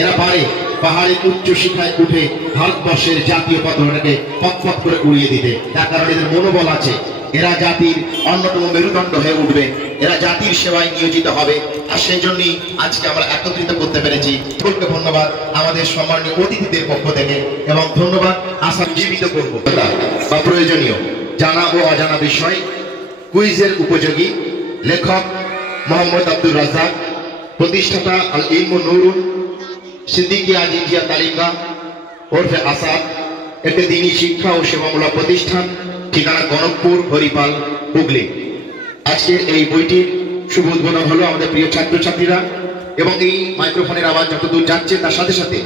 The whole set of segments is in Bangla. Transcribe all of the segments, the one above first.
এরা পারে পাহাড়ে উচ্চ শিখায় উঠে ভারতবর্ষের জাতীয় পতাকাটাকে পথ করে উড়িয়ে দিতে। তার কারণে এদের মনোবল আছে। এরা জাতির অন্যতম মেরুদণ্ড হয়ে উঠবে। এরা জাতির সেবায় নিয়োজিত হবে। আর সেই জন্যই আজকে আমরা একত্রিত করতে পেরেছি। সকলকে ধন্যবাদ আমাদের সম্মানীয় অতিথিদের পক্ষ থেকে এবং ধন্যবাদ আশা জীবিত করব। বা প্রয়োজনীয় জানা ও অজানা বিষয়, কুইজের উপযোগী লেখক মোহাম্মদ আব্দুর রাজাক প্রতিষ্ঠাতা আল ইলম নুরুন সিদ্দিকি আজিজিয়া তালিকা, ওরফে আসাদ। একটি দিনী শিক্ষা ও সেবামূলক প্রতিষ্ঠান, ঠিকানা গণকপুর, হরিপাল, হুগলি। আজকের এই বইটির শুভ উদ্বোধন হলো আমাদের প্রিয় ছাত্রছাত্রীরা এবং এই মাইক্রোফোনের আওয়াজ যতদূর যাচ্ছে তার সাথে সাথে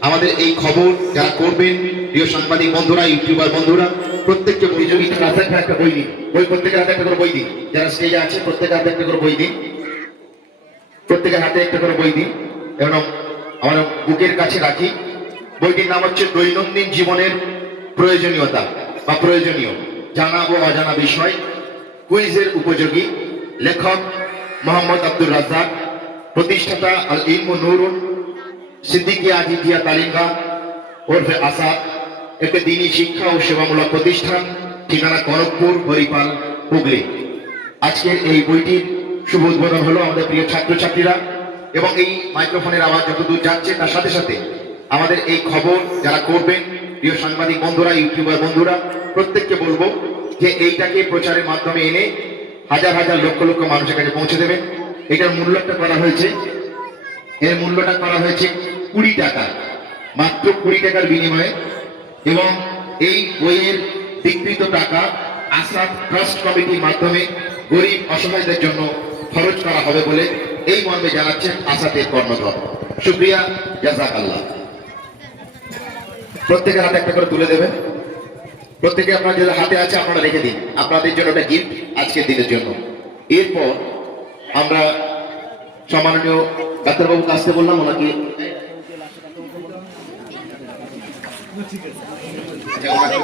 আমাদের এই খবর যারা করবেন, প্রিয় সাংবাদিক বন্ধুরা, ইউটিউবার বন্ধুরা, প্রত্যেককে হাতে একটা একটা বই দিন বই প্রত্যেকের হাতে একটা করে বই দিন যারা স্টেজে আছে প্রত্যেকের হাতে একটা করে বই দিন প্রত্যেকের হাতে একটা করে বই দিন এবং আমার বুকের কাছে রাখি। বইটির নাম হচ্ছে দৈনন্দিন জীবনের প্রয়োজনীয়তা বা প্রয়োজনীয়, জানা ও অজানা বিষয়, কুইজের উপযোগী, লেখক মোহাম্মদ আব্দুর রাজ্জাক, প্রতিষ্ঠাতা আল ইলম নুরুন, সিদ্দিকি আজিজিয়া তালিকা ওরফে আসাদ একটি দিনই শিক্ষা ও সেবামূলক প্রতিষ্ঠান, ঠিকানা গণকপুর হরিপাল, হুগলি। আজকের এই বইটির শুভ উদ্বোধন হলো আমাদের প্রিয় ছাত্রছাত্রীরা। এবং এই মাইক্রোফোনের আওয়াজ যতদূর যাচ্ছে, তার সাথে সাথে আমাদের এই খবর যারা করবেন, প্রিয় সাংবাদিক বন্ধুরা, ইউটিউবার বন্ধুরা, প্রত্যেককে বলব যে এইটাকে প্রচারের মাধ্যমে এনে হাজার হাজার লক্ষ লক্ষ মানুষের কাছে পৌঁছে দেবেন। এটার মূল্যটা করা হয়েছে, এর মূল্যটা করা হয়েছে কুড়ি টাকা, মাত্র কুড়ি টাকার বিনিময়ে। এবং এই বইয়ের বিকৃত টাকা আসাদ ট্রাস্ট কমিটির মাধ্যমে গরিব অসহায়দের জন্য খরচ করা হবে বলে এই মর্মে জানাচ্ছেন আসাদের কর্ণধর। শুক্রিয়া জাজাক আল্লাহ প্রত্যেকের হাতে একটা করে তুলে দেবেন। প্রত্যেকে আপনার যে হাতে আছে আপনারা রেখে দিন। আপনাদের জন্য একটা গিফট আজকের দিনের জন্য। এরপর আমরা সম্মাননীয় ডাক্তারবাবুকে আসতে বললাম ওনাকে আচ্ছা, ওনাকে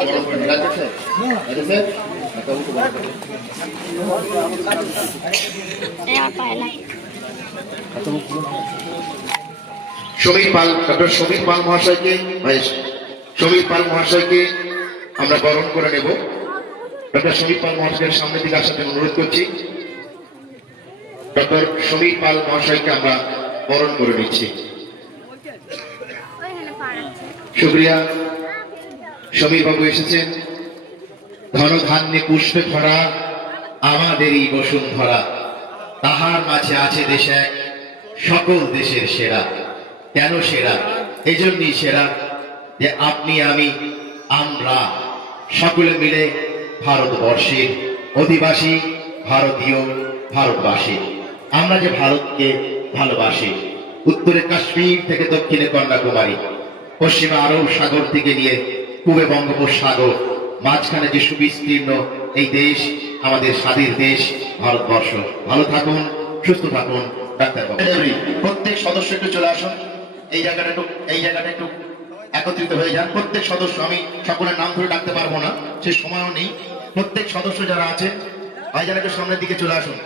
সমীর পাল ডক্টর সমীর পাল মহাশয়কে ভাই, সমীর পাল মহাশয়কে আমরা বরণ করে নেব। ডক্টর পাল মহাশয়ের দিকে আসার জন্য অনুরোধ করছি। ডক্টর পাল মহাশয়কে আমরা বরণ করে নিচ্ছি। সমীর বাবু এসেছেন। পুষ্পে ভরা আমাদেরই তাহার মাঝে আছে দেশ এক। সকল দেশের সেরা। কেন সেরা? এজন্যই সেরা যে আপনি, আমি, আমরা সকলে মিলে ভারতবর্ষের অধিবাসী, ভারতীয়, ভারতবাসী। আমরা যে ভারতকে ভালোবাসি, উত্তরে কাশ্মীর থেকে দক্ষিণে কন্যাকুমারী, পশ্চিমে আরব সাগর থেকে নিয়ে পূবে বঙ্গোপসাগর, মাঝখানে যে সুবিস্তীর্ণ এই দেশ, আমাদের স্বাধীন দেশ, ভারতবর্ষ। ভালো থাকুন, সুস্থ থাকুন। প্রত্যেক সদস্য একটু চলে আসুন। এই জায়গাটা একটু এই জায়গাটা একটু একত্রিত হয়ে যান। প্রত্যেক সদস্য আমি সকলের নাম ধরে ডাকতে পারব না। সে সময়ও নেই। প্রত্যেক সদস্য যারা আছেন ভাইজান একটু সামনের দিকে চলে আসুন।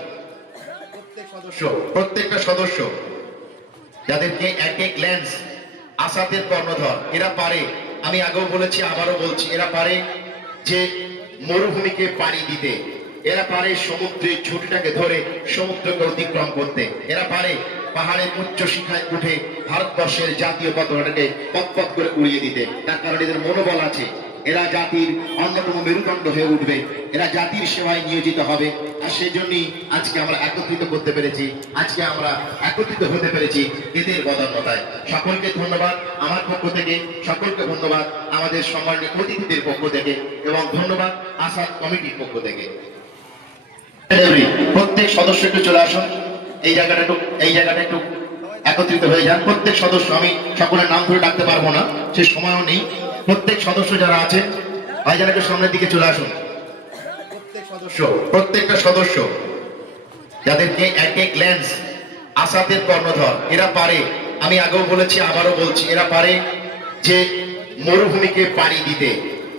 প্রত্যেক সদস্য প্রত্যেকটা সদস্য যাদেরকে এক এক লেন্স আসাদের কর্ণধর, এরা পারে। আমি আগেও বলেছি, আবারও বলছি, এরা পারে যে মরুভূমিকে পাড়ি দিতে। এরা পারে সমুদ্রের ছুটিটাকে ধরে সমুদ্রকে অতিক্রম করতে। এরা পারে পাহাড়ের উচ্চ শিখায় উঠে ভারতবর্ষের জাতীয় পতাকাটাকে পথ করে উড়িয়ে দিতে। তার কারণে এদের মনোবল আছে। এরা জাতির অন্যতম মেরুদণ্ড হয়ে উঠবে। এরা জাতির সেবায় নিয়োজিত হবে। আর সেই জন্যই আজকে আমরা একত্রিত করতে পেরেছি। আজকে আমরা একত্রিত হতে পেরেছি এদের বদান্যতায়। সকলকে ধন্যবাদ আমার পক্ষ থেকে। সকলকে ধন্যবাদ আমাদের সম্মানীয় অতিথিদের পক্ষ থেকে। এবং ধন্যবাদ আসাদ কমিটির পক্ষ থেকে। প্রত্যেক সদস্য একটু চলে আসুন। এই জায়গাটা একটু এই জায়গাটা একটু একত্রিত হয়ে যান। প্রত্যেক সদস্য আমি সকলের নাম ধরে ডাকতে পারব না, সে সময়ও নেই। প্রত্যেক সদস্য যারা আছেন ভাইজান একটু সামনের দিকে চলে আসুন। প্রত্যেক সদস্য প্রত্যেকটা সদস্য, যাদেরকে এক এক লেন্স আসাদের কর্ণধর, এরা পারে। আমি আগেও বলেছি, আবারও বলছি, এরা পারে যে মরুভূমিকে পাড়ি দিতে।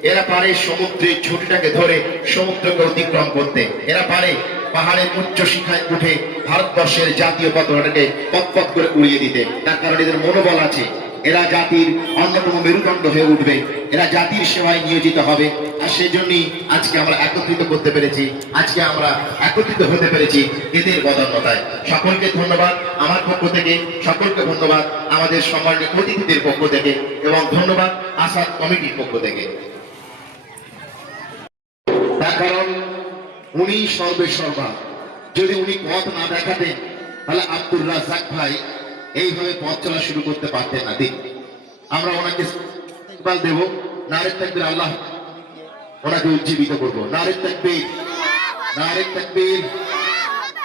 এরা পারে সমুদ্রের ছুটিটাকে ধরে সমুদ্রকে অতিক্রম করতে। এরা পারে পাহাড়ের উচ্চ শিখায় উঠে ভারতবর্ষের জাতীয় পতাকাটাকে পথ করে উড়িয়ে দিতে। তার কারণ এদের মনোবল আছে। এরা জাতির অন্যতম মেরুদণ্ড হয়ে উঠবে। এরা জাতির সেবায় নিয়োজিত হবে। আর সেই জন্যই আজকে আমরা একত্রিত করতে পেরেছি। আজকে আমরা একত্রিত হতে পেরেছি এদের বদন্যতায়। সকলকে ধন্যবাদ আমার পক্ষ থেকে। সকলকে ধন্যবাদ আমাদের সম্মানীয় অতিথিদের পক্ষ থেকে। এবং ধন্যবাদ আসাদ কমিটির পক্ষ থেকে। তার কারণ উনি সর্বে সর্বা যদি উনি পথ না দেখাতেন, তাহলে আব্দুল রাজাক ভাই এইভাবে পথ চলা শুরু করতে পারতেন না। দিন। আমরা ওনাকে ইকবাল দেব, নারেক তাকবীর আল্লাহ ওনাকে উজ্জীবিত করব। নারেক তাকবীর নারেক তাকবীর।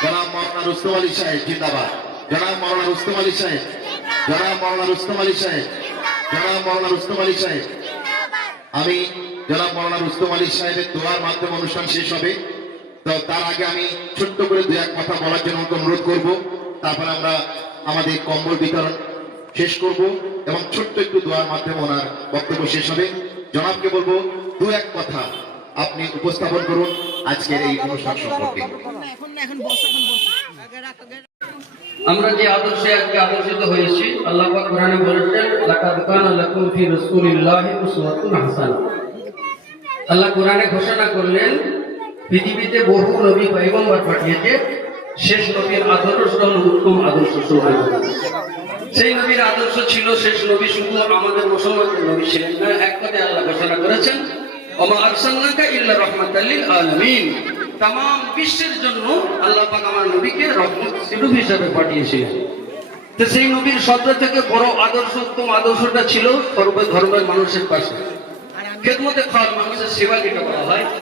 জনাব মৌলানা রুস্তম আলী সাহেব, জিন্দাবাদ। জনাব মৌলানা রুস্তম আলী সাহেব, জনাব মৌলানা রুস্তম আলী সাহেব, জনাব মৌলানা রুস্তম আলী সাহেব। আমি জনাব মৌলানা রুস্তম আলী সাহেবের দোয়ার মাধ্যমে অনুষ্ঠান শেষ হবে। তো তার আগে আমি ছোট্ট করে দু এক কথা বলার জন্য অনুরোধ করব। তারপর আমরা আমাদের কম্বল বিতরণ শেষ করব এবং ছোট্ট একটু দোয়ার মাধ্যমে ওনার বক্তব্য শেষ হবে। জনাবকে বলব, দু এক কথা আপনি উপস্থাপন করুন আজকের এই অনুষ্ঠান সম্পর্কে। আমরা যে আদর্শে আজকে আদর্শিত হয়েছি, আল্লাহ কোরআনে বলেছেন, লাকাদ কানা লাকুম ফি রাসূলিল্লাহি উসওয়াতুন আল্লাহ কোরআনে ঘোষণা করলেন, পৃথিবীতে বহু নবী পয়গম্বর পাঠিয়েছে, শেষ নবীর আদর্শ হল উত্তম আদর্শ সেই নবীর আদর্শ ছিল শেষ নবী, শুধু আমাদের মুসলমানদের নবী ছিলেন না, এক কথায় আল্লাহ ঘোষণা করেছেন জন্য আল্লাহ নবীকে হিসাবে পাঠিয়েছিলেন। তো সেই নবীর শব্দ থেকে বড় আদর্শ, উত্তম আদর্শটা ছিল সর্ব ধর্মের মানুষের পাশে। খেদমতে খাওয়ার মানুষের সেবা যেটা বলা হয়